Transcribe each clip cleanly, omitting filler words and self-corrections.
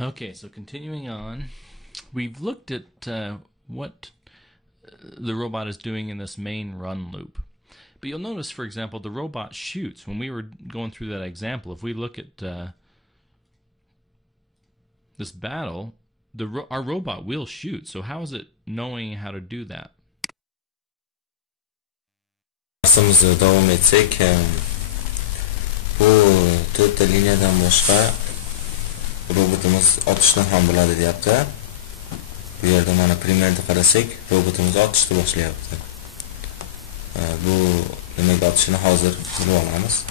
Okay, so continuing on, we've looked at what the robot is doing in this main run loop. But you'll notice, for example, the robot shoots. When we were going through that example, if we look at this battle, our robot will shoot. So how is it knowing how to do that? Darsimizni davom etsak, bu to'rtta liniyadan boshqa robotimiz otishni ham biladi deyapti. Bu yerda mana primerda qarasak, robotimiz otishni boshlayapti. Bu nimaga otishini hozir bilib olamiz.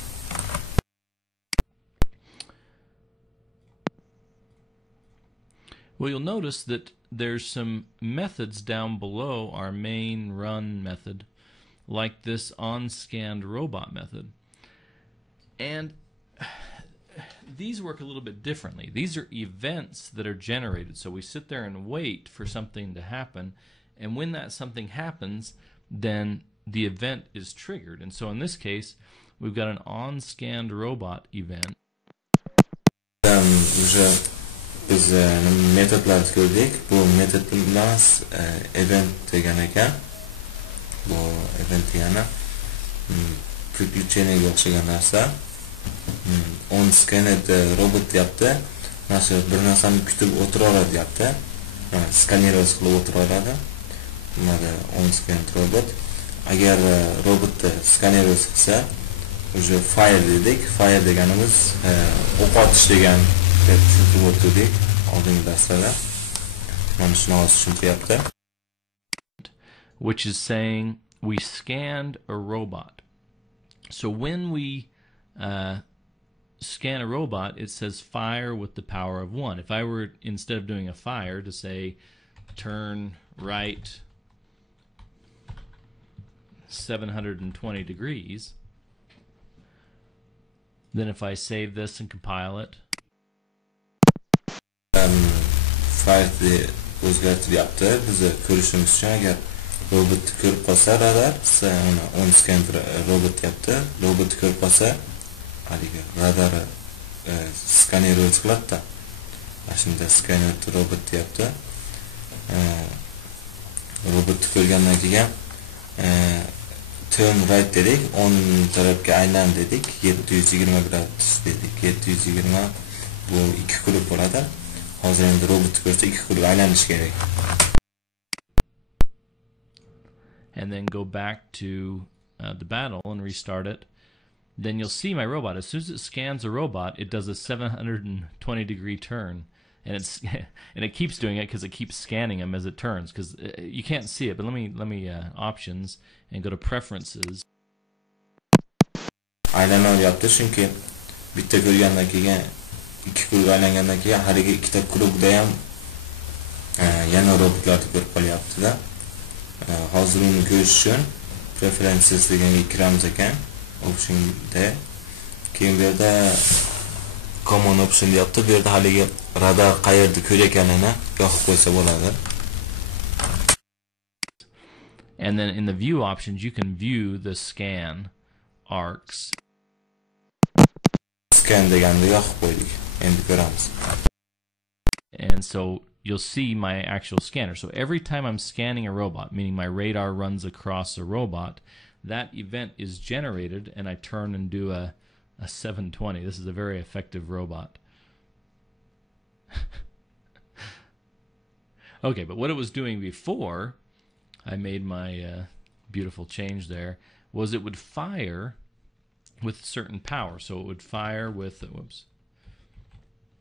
Well, you'll notice that there's some methods down below our main run method, like this on-scanned robot method. And these work a little bit differently. These are events that are generated. So we sit there and wait for something to happen, and when that something happens, then the event is triggered. And so in this case, we've got an on-scanned robot event. Biz metodlarni ko'rdik. Bu metodlarimiz event degan ekan. Bu event degani приключениyaga o'xshagan narsa. On scanned robot deyapti. Mana shu bir narsani kutib o'tiradi deyapti. Skanerov qilib o'tiradi. Mana on scanned robot. Agar robotni skanerov qilsa, o'sha fire dedik. Fire deganimiz o'q otish degan tushuntirib o'tdik oldingi darslarda. Mana shuni hozir tushuntiryapti. Which is saying we scanned a robot. So when we scan a robot, it says fire with the power of 1. If I were, instead of doing a fire, to say turn right 720 degrees, then if I save this and compile it, fire o'zgartiryapti. Biz ko'rishimiz uchun agar robotni ko'rib qolsa radar, uni on scan robot deyapti. Robotni ko'rib qolsa, haligi radar skanerov qiladi. Mana shunda skaner robot deyapti. Robotni ko'rgandan keyin turn right dedik, 10 tarafga aylan dedik, 720 gradus dedik. 720 bu 2 kulib bo'ladi. Hozir endi robotni ko'rsa 2 kulib aylanish kerak. and then go back to the battle and restart it, then you'll see my robot. As soon as it scans a robot, it does a 720-degree turn, and it keeps doing it because it keeps scanning them as it turns. Because you can't see it, but let me options and go to preferences. Aylanalyapti chunki bitta ko'rgandan keyin 2 kulib aylangandan keyin haligi ikkita klubda ham yana robotlarni ko'rib qolyapti-da. Hozir uni ko'rish uchun preferences deganga kiramiz ekan. Optionda keyin bu yerda common option deyapti. Bu yerda haligi radar qayerda ko'rayotganini yoqib qo'ysa bo'ladi. And then in the view options, you can view the scan arcs. Scan deganda yoqib qo'ydik. Endi ko'ramiz. And so you'll see my actual scanner. So every time I'm scanning a robot, meaning my radar runs across a robot, that event is generated, and I turn and do a 720. This is a very effective robot. Okay, but what it was doing before I made my beautiful change there was it would fire with certain power. So it would fire with,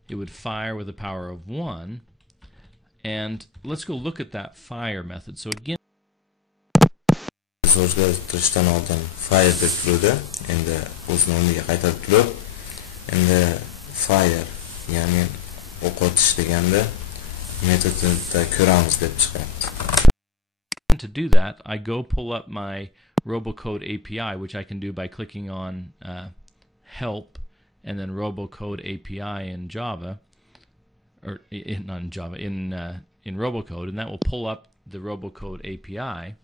it would fire with a power of 1. And let's go look at that fire method. So again, o'zgartirishdan oldin fire deb turadi. Endi o'zini o'rniga qaytarib turib, endi fire, ya'ni o'q otish deganda metodda ko'ramiz deb chiqyapti. to do that, I go pull up my Robocode API, which I can do by clicking on help and then Robocode API in Java, or not in Java, in Robocode, and that will pull up the Robocode API.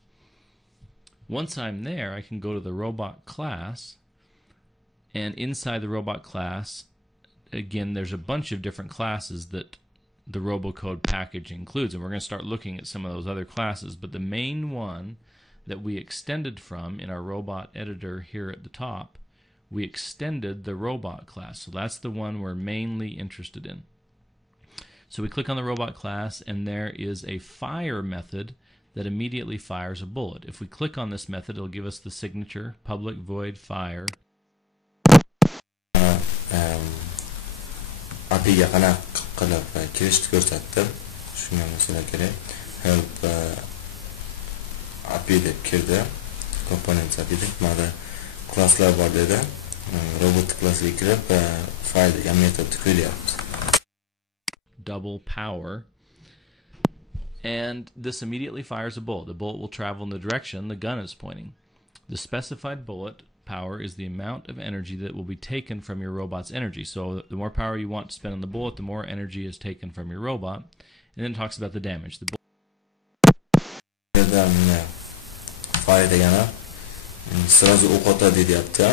Once I'm there, I can go to the robot class, and inside the robot class, again, there's a bunch of different classes that the Robocode package includes. And we're going to start looking at some of those other classes. But the main one that we extended from in our robot editor here at the top, we extended the robot class. So that's the one we're mainly interested in. So we click on the robot class, and there is a fire method that immediately fires a bullet. If we click on this method, it'll give us the signature, public void fire. APIga qanaqa qilib kirishni ko'rsatdim. Shunga masala kerak. Help API deb kirdi. Components API deb. Mana klasslar bor dedi. Robot klassiga kirib file degan metodni ko'ryapti. Double power. And this immediately fires a bullet. The bullet will travel in the direction the gun is pointing. The specified bullet power is the amount of energy that will be taken from your robot's energy. So the more power you want to spend on the bullet, the more energy is taken from your robot. And then it talks about the damage. The fire degani sразу o'q otadi deyapti.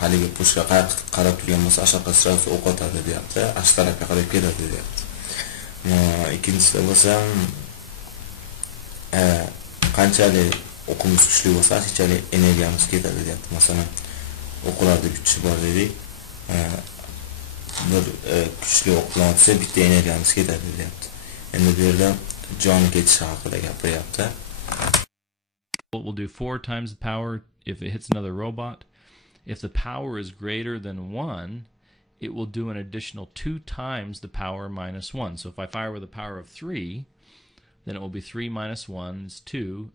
Haligi pushga qarab turgan bo'lsa, ashaqqa sразу o'q otadi deyapti. Ash tarafga qarab keladi deyapti. Ikkinchisida bo'lsa, qanchalik o'qimiz kuchli bo'lsa, shunchalik energiyamiz ketadi deyapti. Masalan, o'qlarda kuchi bor dedik. Bir kuchli o'q bilan otsa, bitta energiyamiz ketadi deyapti. Endi bu yerda joni ketishi haqida gapiryapti. Will do 4 times the power if it hits another robot. If the power is greater than 1, it will do an additional 2 times the power minus 1. So if I fire with a power of 3, then it will be 3 minus 1 is 2,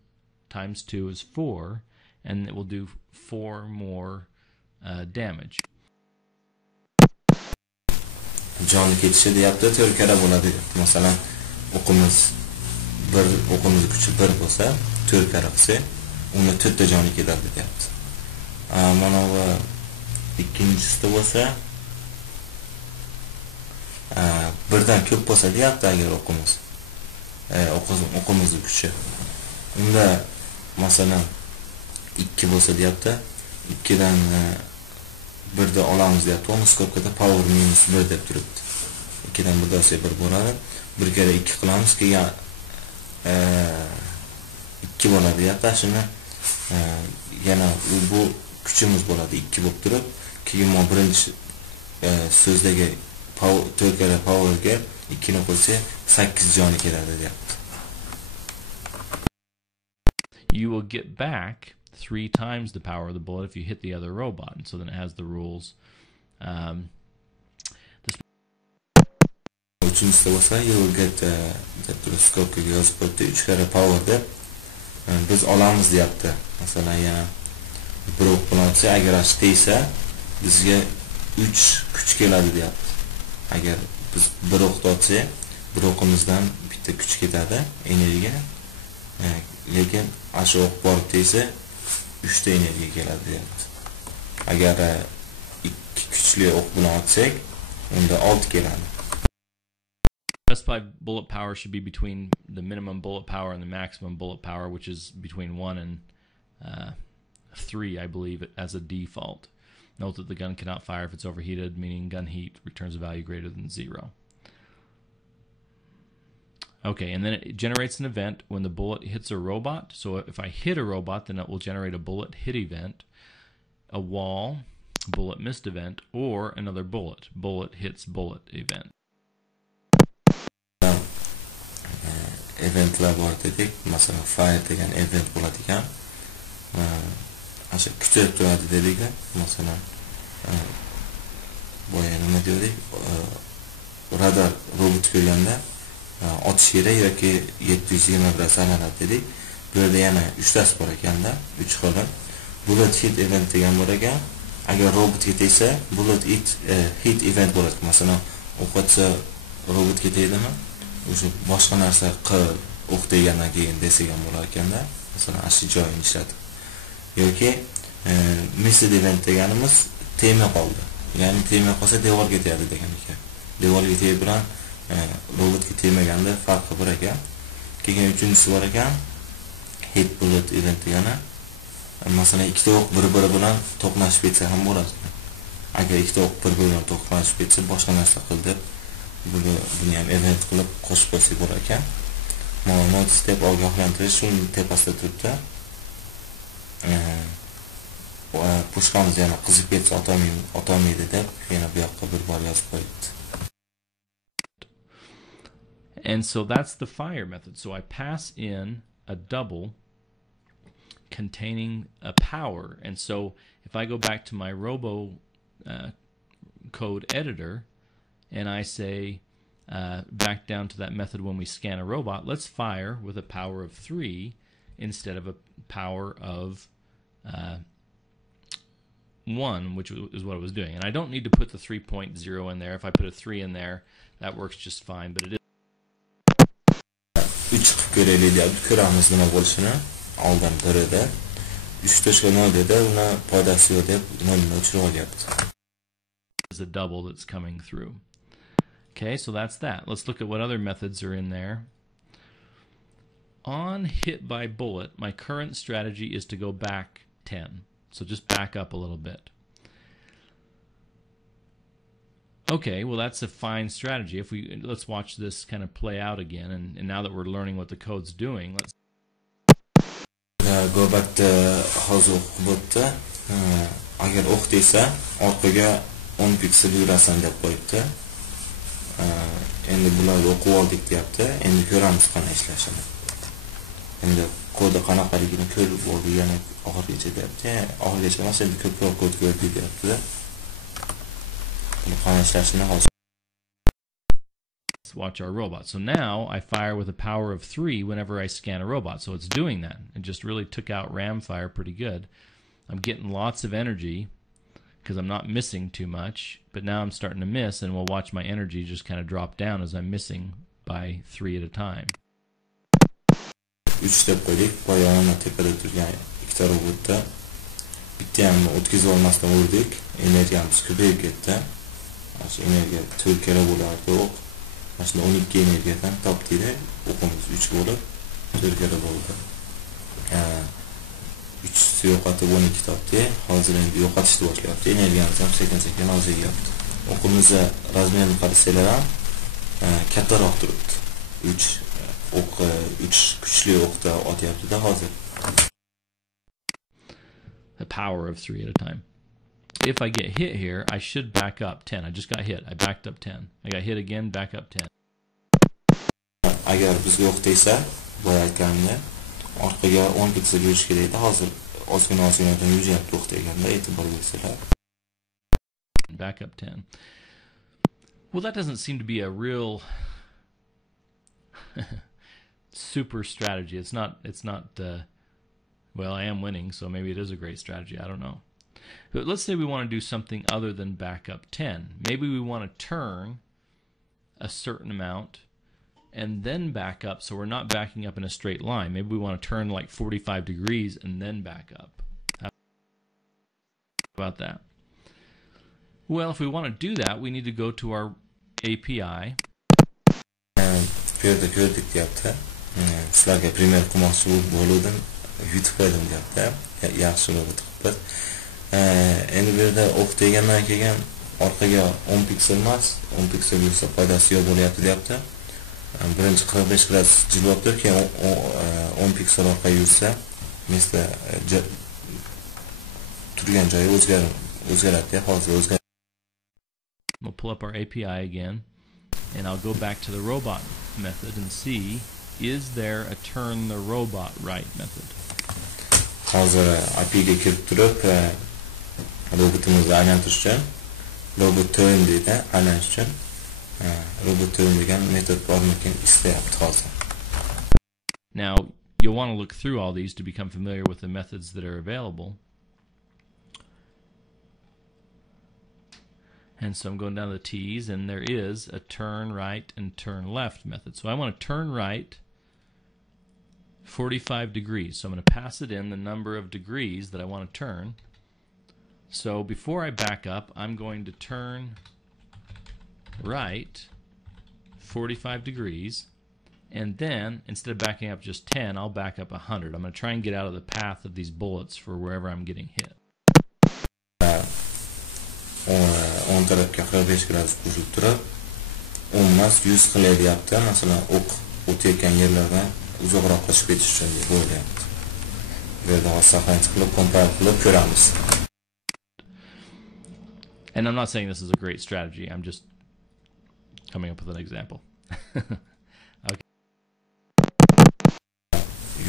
times 2 is 4, and it will do 4 more damage. Joni ketishi deyapti, 4 karra bo'ladi. Masalan, o'qimiz kuchi 1 bo'lsa, 4 karra qilsa, unda 4 ta joni ketadi deyapti. Mana bu ikkinchisida bo'lsa, birdan ko'p bo'lsa deyapti agar o'qimizning kuchi. Unda masalan 2 bo'lsa deyapti, 2 dan 1 da olamiz deyapti. Uni skopkada power minus 1 deb turibdi. 2 dan 1 olsa 1 bo'ladi. 1 kere 2 qilamiz, keyin 2 bo'ladi deyapti. Shuni yana bu kuchimiz bo'ladi 2 bo'lib turib, keyin mo birinchi so'zdagi 4 kere powerga 2 ni qo'ysa 8 joni keladi deyapti. You will get back 3 times the power of the bullet if you hit the other robot. And so then it has the rules. Uchinchisi bo'lsa, you will get the scope ga yozib qo'yibdi 3 kere power deb biz olamiz deyapti. Masalan, yana bir o'q bilan otsa, agar ash tegsa, bizga 3 kuch keladi deyapti. Agar biz bir o'q otsa, bir o'qimizdan bitta kuch ketadi, energiya. Lekin ash o'q borib tegsa, 3 ta energiya keladi deyapti. Agar 2 kuchli o'q bilan otsak, unda 6 keladi. Specified bullet power should be between the minimum bullet power and the maximum bullet power, which is between 1 and 3, I believe, as a default. Note that the gun cannot fire if it's overheated, meaning gun heat returns a value greater than 0. Okay, and then it generates an event when the bullet hits a robot. So if I hit a robot, then it will generate a bullet hit event, a wall, bullet missed event, or another bullet hits bullet event. Eventlar bor dedik. Masalan, fire degan event bo'ladi ekan. Asha kutib turadi dedik. Masalan, boya nima dedik? Radar robot ko'rganda otish kerak yoki 720 bilan sanaladi dedik. Bu yerda yana 3 tasi bor ekanda, 3 xil. Bullet hit event degan bor ekan. Agar robotga tegsa, bullet hit event bo'ladi. Masalan, o'qotsa robotga tegdimi? O'sha boshqa narsa qil, o'q degandan keyin desagan bo'lar ekanda. Masalan, ashi joyini ishlatib. Yoki missed event deganimiz tegmay qoldi. Ya'ni tegmay qolsa devorga tegadi degan ekan. Devorga tegib bilan robotga tegmaganda farqi bor ekan. Keyin uchinchisi bor ekan, hit bullet event degani. Masalan, ikkita o'q bir-biri bilan to'qnashib ketsa ham bo'ladi. agar ikkita o'q bir bo'lgan to'qnashib ketsa boshqa narsa qil deb buni ham event qilib qo'shib qo'ysak bo'lar ekan. Mana notice deb ogohlantirish shuni tepasida turibdi. Pushkamiz yana qizib ketsa otolmaydi deb yana bu yoqqa bir bor yozib qo'yibdi. And so that's the fire method. So I pass in a double containing a power. And so if I go back to my Robocode editor and I say back down to that method when we scan a robot, let's fire with a power of 3 instead of a power of 1, which is what it was doing. And I don't need to put the 3.0 in there. If I put a 3 in there, that works just fine, but it is 3 qilib ko'raylik deyapti. Ko'ramiz nima bo'lishini. Oldin 1 edi. 3.0 dedi, uni foydasi yo'q deb 0 ni o'chirib olyapti. Is a double that's coming through. Okay, so that's that. Let's look at what other methods are in there. On hit by bullet, my current strategy is to go back 10. So just back up a little bit. Okay, well that's a fine strategy. Let's watch this kind of play out again, and now that we're learning what the code's doing, let's go back to hozir o'qib o'tdi. Agar o'q desa, orqaga 10 piksel yurasan deb qo'yibdi. Endi bularni o'qib oldik deyapti. Endi ko'ramiz qanday ishlashini. Endi kodi qanaqaligini ko'rib oldik, yana oxirigacha deyapti. Oxirigacha emas, endi ko'proq kod ko'rdik deyapti. Buni qanday ishlashini hozir. Let's watch our robot. So now I fire with a power of 3 whenever I scan a robot. So it's doing that. It just really took out ram fire pretty good. I'm getting lots of energy because I'm not missing too much, but now I'm starting to miss, and we'll watch my energy just kind of drop down as I'm missing by 3 at a time. 3 deb qo'ydik. Boyagina tepada turgan ikkita robotda bitta ham o'tkazib olmasdan urdik. Energiyamiz ko'payib ketdi. Mana energiya 4 kera bo'lardi o'q. Mana 12 energiyadan topdik. O'qimiz 3 bo'lib 4 kera bo'ldi. 3 yo'qotib 12 topdi. Hozir endi yo'qotishni boshlayapti. Energiyamiz ham sekin-sekin ozayyapti. O'qimizni razmerini qarasanglar ham kattaroq turibdi. 3 kuchli o'qda otyapti-da hozir. A power of 3 at a time. If I get hit here, I should back up 10. I just got hit. I backed up 10. I got hit again, back up 10. Agar bizga o'q desa, boya aytganimda orqaga 10 piksel yurish kerak edi. Hozir ozgina yuryapti o'q deganda e'tibor bersanglar. Back up 10. Well, that doesn't seem to be a real super strategy. It's not well, I am winning, so maybe it is a great strategy. I don't know. But let's say we want to do something other than back up 10. Maybe we want to turn a certain amount and then back up, so we're not backing up in a straight line. Maybe we want to turn like 45 degrees and then back up. How about that? Well, if we want to do that, we need to go to our API. Ko'rdik deyapti. Sizlarga primer qilmoqchi bo'ldim. Yutib qo'ydim deyapti. Yaxshi robot qilib. Endi bu yerda o'q degandan keyin orqaga 10 piksel emas, 10 piksel yursa foydasi yo'q bo'lyapti deyapti. Birinchi 45 gradus jilvobdir, keyin 10 piksel orqaga yursa, mesela turgan joyi o'zgaradi, hozir o'zgaradi. We'll pull up our API again, and I'll go back to the robot method and see, is there a turn the robot right method? Hozir API ga kirib turib, robotimizni aylantirish uchun robot turn deydi, aylanish uchun robot turn degan metod bormikin istayapti hozir. Now, you'll want to look through all these to become familiar with the methods that are available. And so I'm going down the T's, and there is a turn right and turn left method. So I want to turn right 45 degrees. So I'm going to pass it in the number of degrees that I want to turn. So before I back up, I'm going to turn right 45 degrees. And then, instead of backing up just 10, I'll back up 100. I'm going to try and get out of the path of these bullets for wherever I'm getting hit. o'ng tarafga 45 gradus burilib turib, 10 emas 100 qilay deyapti. Masalan, o'q o'tayotgan yerlardan uzoqroq qochib ketish uchun deb o'ylayapti. Bu yerda saqlanch qilib, kompayl qilib ko'ramiz. And I'm not saying this is a great strategy. I'm just coming up with an example. Okay.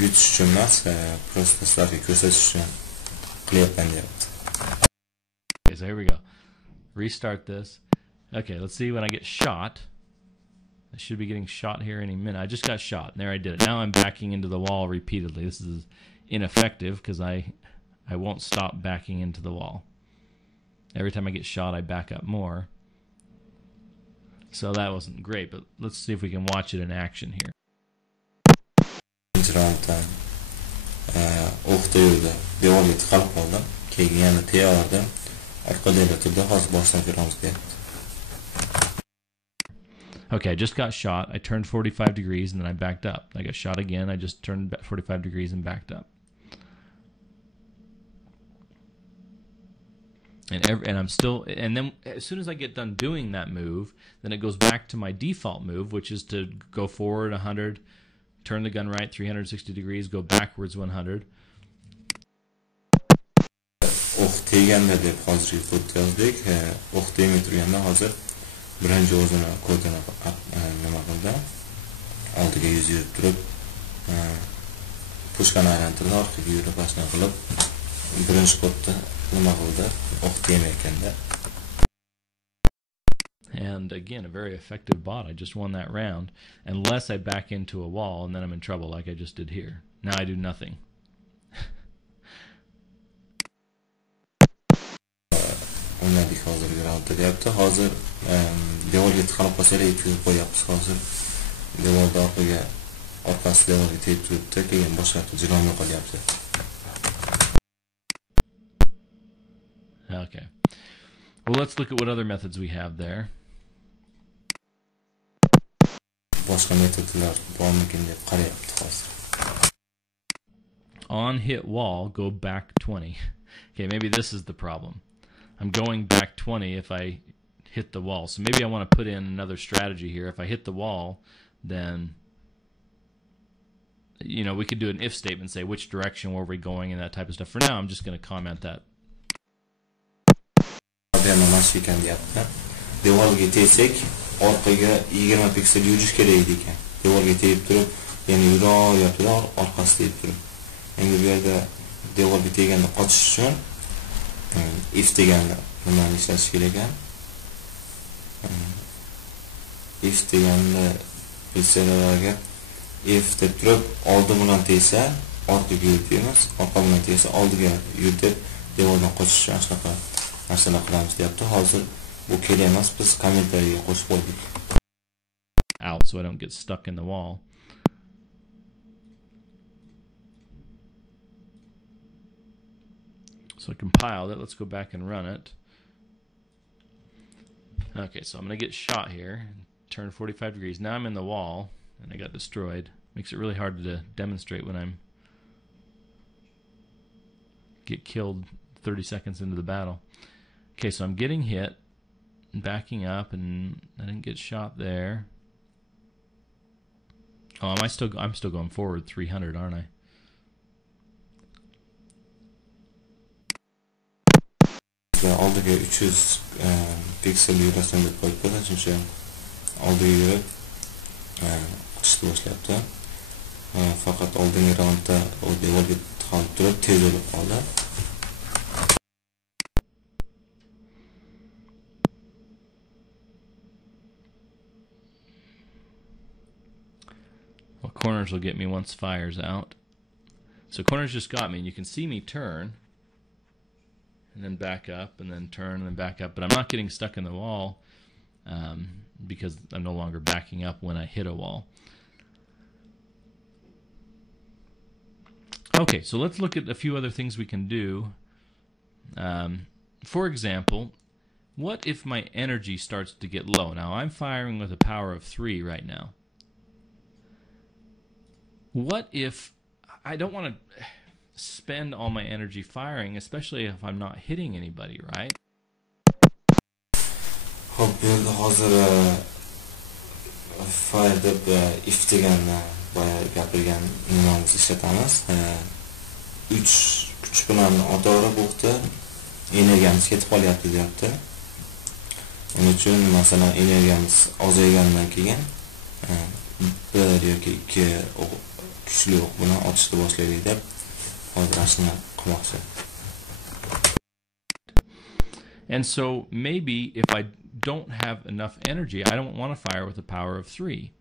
Yutish uchun emas, prosta sizlarga ko'rsatish uchun qilyapman deyapti. Okay, so here we go. Restart this. Okay, let's see when I get shot. I should be getting shot here any minute. I just got shot, and there I did it. Now I'm backing into the wall repeatedly. This is ineffective because I won't stop backing into the wall. Every time I get shot, I back up more. So that wasn't great, but let's see if we can watch it in action here. O'qda yurdi, devorga tiqilib qoldim. Keyin yana tayyordim. Orqada turdi, hozir boshdan ko'ramiz deyapti. Okay, I just got shot. I turned 45 degrees and then I backed up. I got shot again. I just turned 45 degrees and backed up. And I'm still, and then as soon as I get done doing that move, then it goes back to my default move, which is to go forward 100, turn the gun right 360 degrees, go backwards 100. O'q teganda deb hozirgi kodda yozdik. O'q tegmay turganda hozir birinchi o'zini kodini nima qildi? Oldiga yuz yurib turib, pushkani aylantirdi, orqaga yurib boshdan qilib, birinchi kodda nima qildi? O'q tegmayganda. And again, a very effective bot. I just won that round, unless I back into a wall, and then I'm in trouble like I just did here. Now I do nothing. O'ynadik hozirgi raundda deyapti. Hozir devorga tiqilib qolsalar yetkazib qo'yapmiz hozir. Devorda orqasi devorga tegib turibdi, keyin boshqa jilomi qolyapti. Okay. Well, let's look at what other methods we have there. Boshqa metodlar bormikin deb qarayapti hozir. On hit wall, go back 20. Okay, maybe this is the problem. I'm going back 20 if I hit the wall. So maybe I want to put in another strategy here. If I hit the wall, then, you know, we could do an if statement, say which direction were we going and that type of stuff. For now, I'm just going to comment that. Devorga tegsak, orqaga 20 piksel yurish kerak ekan. Devorga tegib turib, yana yuryapti, orqasi tegib turib. Endi bu yerda devorga teganda qochish uchun if deganda nimani ishlatish kerak ekan? If deganda bilsalarga if deb turib, oldi bilan tegsa, orqaga yur deymiz, orqa bilan tegsa, oldiga yur deb devordan qochish uchun shunaqa narsalar qilamiz deyapti. Hozir bu kerak emas, biz kommentariyaga qo'shib qo'ydik. Out so I don't get stuck in the wall. So I compiled it. Let's go back and run it. Okay, so I'm going to get shot here. Turn 45 degrees. Now I'm in the wall, and I got destroyed. Makes it really hard to demonstrate when I'm get killed 30 seconds into the battle. Okay, so I'm getting hit, and backing up, and I didn't get shot there. Oh, I'm still going forward 300, aren't I? Oldiga 300 piksel yurasan deb qo'yib qo'ydim, chunki oldiga yurib qishni boshlayapti. Faqat oldingi raundda u devorga tiqilib turib tez o'lib qoldi. Well, corners will get me once fire's out. So corners just got me, and you can see me turn and then back up and then turn and then back up, but I'm not getting stuck in the wall because I'm no longer backing up when I hit a wall. Okay, so let's look at a few other things we can do. For example, what if my energy starts to get low? Now I'm firing with a power of 3 right now. What if I don't want to spend all my energy firing, especially if I'm not hitting anybody, right? Hop, bu yerda hozir fire deb if deganni boya gapirgan nimamizni ishlatamiz. 3 kuch bilan otoqroq o'qdi, energiyamiz ketib qolyapti deyapti. Uning uchun masalan energiyamiz ozaygandan keyin 1 yoki 2 kuchli o'q bilan otishni boshlaylik deb hozir shuni qilmoqchi. And so maybe if I don't have enough energy, I don't want to fire with a power of 3.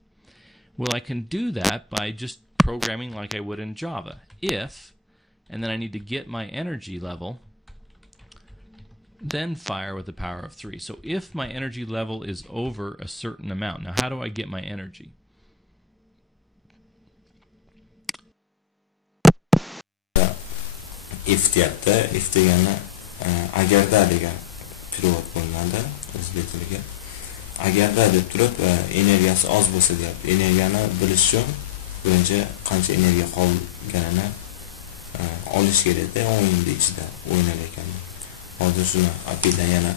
Well, I can do that by just programming like I would in Java. If, and then I need to get my energy level, then fire with a power of 3. So if my energy level is over a certain amount, now how do I get my energy? If deyapti, if degani agarda degan pirot bo'linadi o'zbek tiliga. Agarda deb turib energiyasi oz bo'lsa deyapti. Energiyani bilish uchun birinchi qancha energiya qolganini olish kerak-da, o'yinning ichida o'ynar ekan. Hozir shuni API'dan yana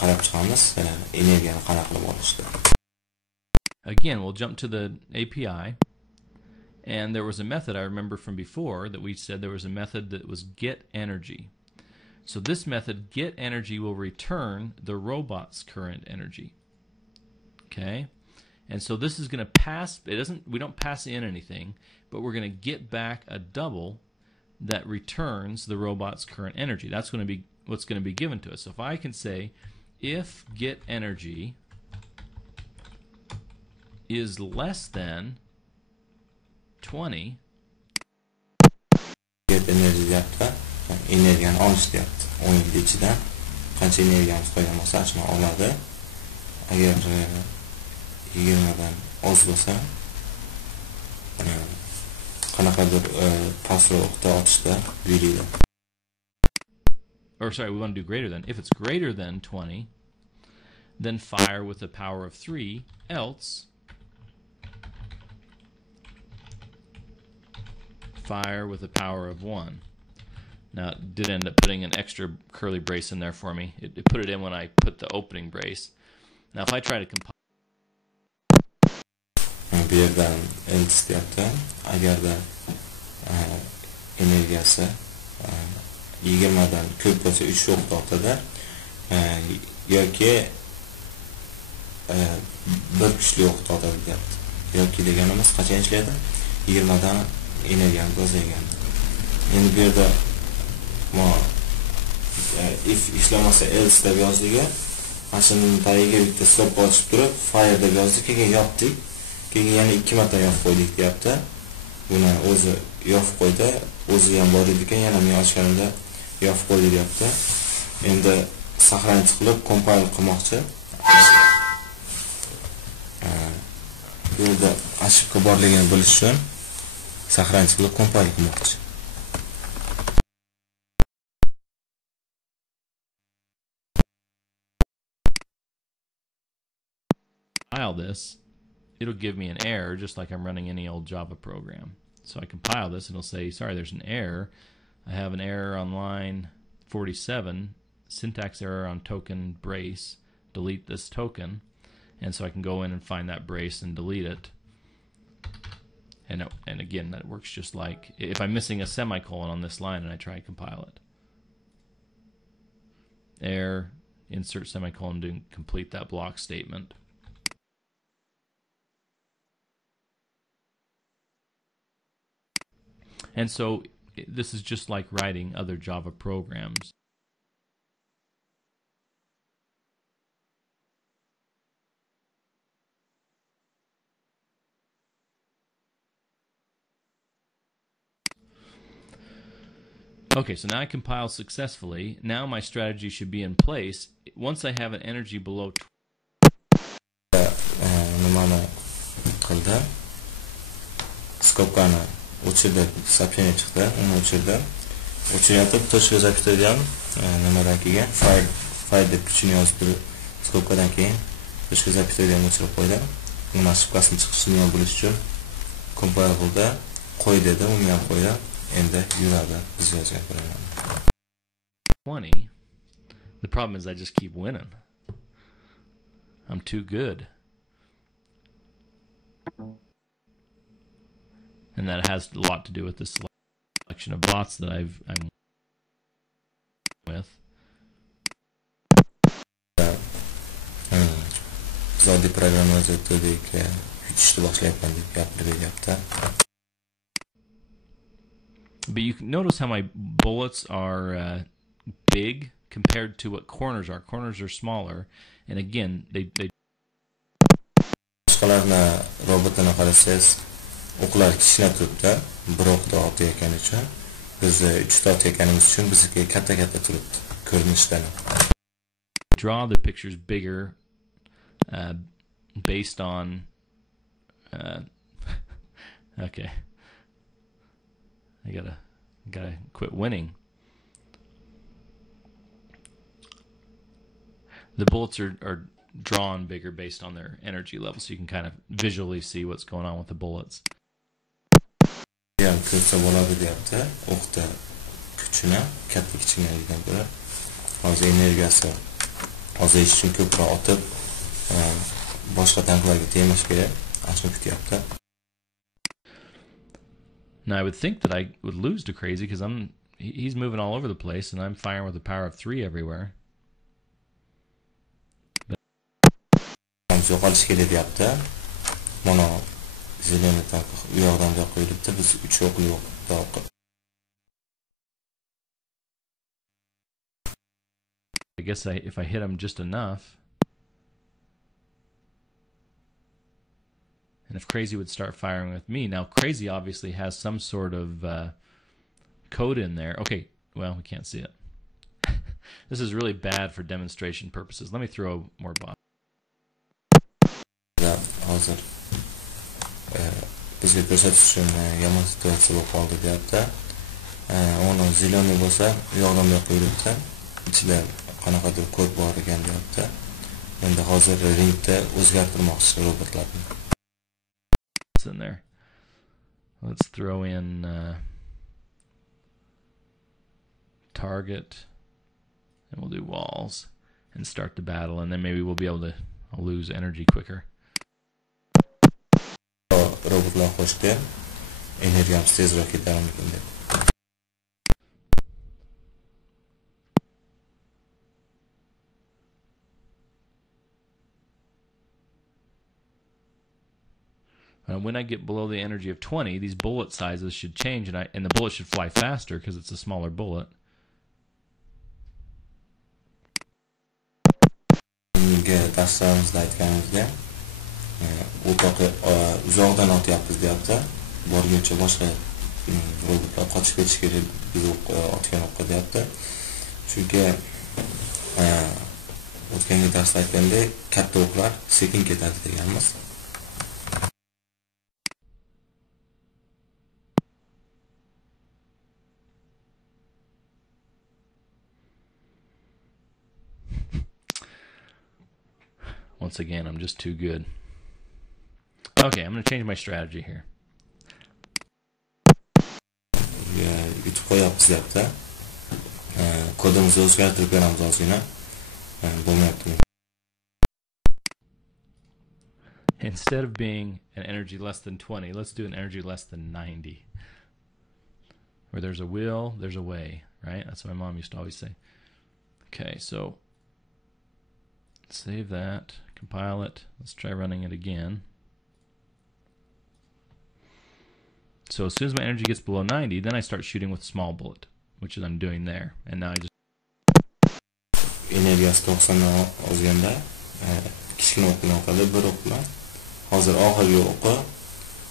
qarab chiqamiz, energiyani qanaqa qilib olishdi. Again, we'll jump to the API. And there was a method I remember from before that we said there was a method that was get energy. So this method, get energy, will return the robot's current energy. Okay? And so this is going to pass, we don't pass in anything, but we're going to get back a double that returns the robot's current energy. That's going to be what's going to be given to us. So if I can say, if get energy is less than 20, get energy deyapti, energiyani olish deyapti. O'yinning ichidan qancha energiyamiz qolgan bo'lsa, shuni oladi. Agar 20 dan oz bo'lsa, qanaqadir pastroqda otishda buyuradi. Or sorry, we want to do greater than. If it's greater than 20, then fire with the power of 3, else fire with the power of 1. Now, it did end up putting an extra curly brace in there for me. It put it in when I put the opening brace. Now, if I try to compile... Bu yerdan else deyapti. Agarda energiyasi 20 dan ko'p bo'lsa 3 o'q tortadi, yoki 1 kuchli o'q tortadi deyapti. Yoki deganimiz qachon ishlaydi? 20 dan energiyamiz ozaygan. Endi bu yerda if ishlamasa else deb yozdik. Mashinaning tagiga bitta stop bosib turib fire deb yozdik, keyin yopdik. Keyin yana 2 marta yopib qo'ydik deyapti. Buni o'zi yopib qo'ydi, o'zi ham bor ekan, yana men ochganimda yopib qo'ydi deyapti. Endi saqlanib qilib compile qilmoqchi. Bu yerda ошибка borligini bilish uchun saqlanib qilib compile qilmoqchi. Compile this, it'll give me an error just like I'm running any old Java program. So I compile this and it'll say, sorry, there's an error. I have an error on line 47, syntax error on token brace, delete this token. And so I can go in and find that brace and delete it. And again, that works just like if I'm missing a semicolon on this line and I try to compile it. Error, insert semicolon to complete that block statement. And so this is just like writing other Java programs. Okay, so now I compile successfully. Now my strategy should be in place. Once I have an energy below... Nimani qildi? Skopkani o'chirdi, soобщение chiqdi, uni o'chirdi. O'chirayotib точка запятыйdan nimadan keyin file deb kuchini yozib turib, skopkadan keyin точка запятыйdan o'chirib qo'ydi. Nima ошибкасini chiqishini ham bilish uchun compile qildi, qo'y dedi, uni ham qo'ydi. Endi yuradi, biz yozgan programma. 20. The problem is I just keep winning. I'm too good. And that has a lot to do with the selection of bots that I'm with. Zodi program yozuvdik, yutishni boshlayapman deb gapirib beryapti. But you can notice how my bullets are big compared to what corners are. Corners are smaller, and again, they boshqalarni robotini qarasangiz, o'qlar kichkina turibdi, bir o'qda otayotgani uchun. Biz 3 ta otayotganimiz uchun bizga katta turibdi ko'rinishdan. Draw the pictures bigger based on okay. I gotta quit winning. The bullets are drawn bigger based on their energy level, so you can kind of visually see what's going on with the bullets. Ham ko'rsa bo'ladi deyapti, o'qda kuchini katta kichkinalikdan ko'ra hozir energiyasi ozayish uchun ko'proq otib boshqa tanklarga tegmash kerak, ashuni kutyapti. Now I would think that I would lose to Crazy because he's moving all over the place and I'm firing with the power of 3 everywhere. Yo'qolish kerak deyapti. Mana zeleni tank u yoqdan bu yoqqa yuribdi, biz 3 o'qli yo'q. I guess if I hit him just enough, and if Crazy would start firing with me. Now, Crazy obviously has some sort of code in there. Okay, well, we can't see it. This is really bad for demonstration purposes. Let me throw more bots. Hozir bizga ko'rsatish uchun yomon situatsiya bo'lib qoldi deyapti. Uni zeleniy bo'lsa, u yoqdan bu yoqqa yuribdi. Ichida qanaqadir kod bor ekan deyapti. Endi hozir ringda o'zgartirmoqchi robotlarni. In there. Let's throw in target, and we'll do walls and start the battle, and then maybe we'll be able to lose energy quicker. Robotlar qo'shdi, energiyamiz tezroq ketadi deb. When I get below the energy of 20, these bullet sizes should change, and the bullet should fly faster because it's a smaller bullet. Darslarımızda aytganimizda o'toqi uzoqdan otyapmiz deyapti. Borguncha boshqa robotlar qochib ketish kerak, biz otgan o'qqa deyapti. Chunki o'tgangi darsda aytgandek, katta o'qlar sekin ketadi deganmiz. Once again, I'm just too good. Okay, I'm going to change my strategy here. Yutib qo'yapmiz deyapti. Kodimizni o'zgartirib beramiz ozgina. Bo'lmayapti. Instead of being an energy less than 20, let's do an energy less than 90. Where there's a will, there's a way, right? That's what my mom used to always say. Okay, so save that, compile it. Let's try running it again. So as soon as my energy gets below 90, then I start shooting with small bullet, which is I'm doing there. And now I just energiyasi 90 ozganda kichkina o'q bilan o'qadi, bir o'q bilan. Hozir oxirgi o'qi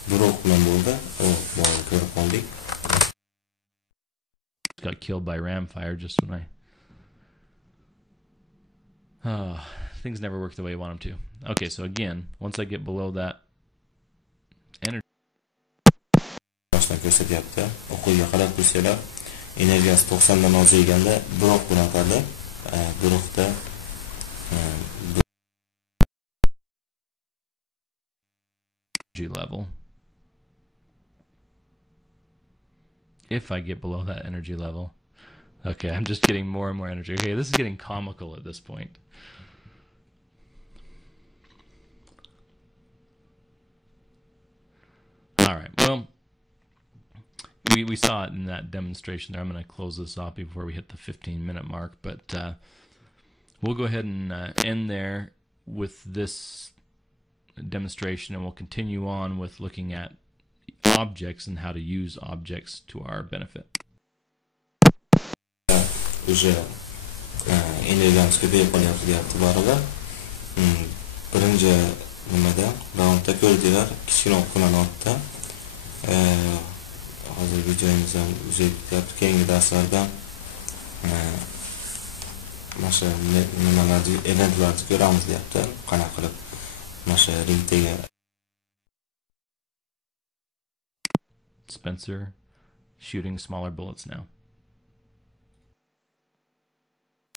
bir o'q bilan bo'ldi. Bor ko'rib qoldik. Got killed by ram fire just when things never work the way you want them to. Okay, so again, once I get below that energy, ko'rsatyapti. O'qiga qarab ko'rsanglar, energiyasi 90 dan ozayganda bir o'q bilan o'tadi. Bir o'qda energy level. If I get below that energy level. Okay, I'm just getting more and more energy. Okay, this is getting comical at this point. All right. Well, we saw it in that demonstration there. I'm going to close this off before we hit the 15-minute mark, but we'll go ahead and end there with this demonstration, and we'll continue on with looking at objects and how to use objects to our benefit. Уже energiyamiz ko'payib qolyapti deyapti baribir. Birinchi nimada raundda ko'rdinglar, kichikroq notda. Hozir videomiz ham uzayib ketyapti. Keyingi darslarda mana shu nimalarni, eventlarni ko'ramiz deyapti. Qanaqa qilib mana shu ringdagi Spencer shooting smaller bullets now.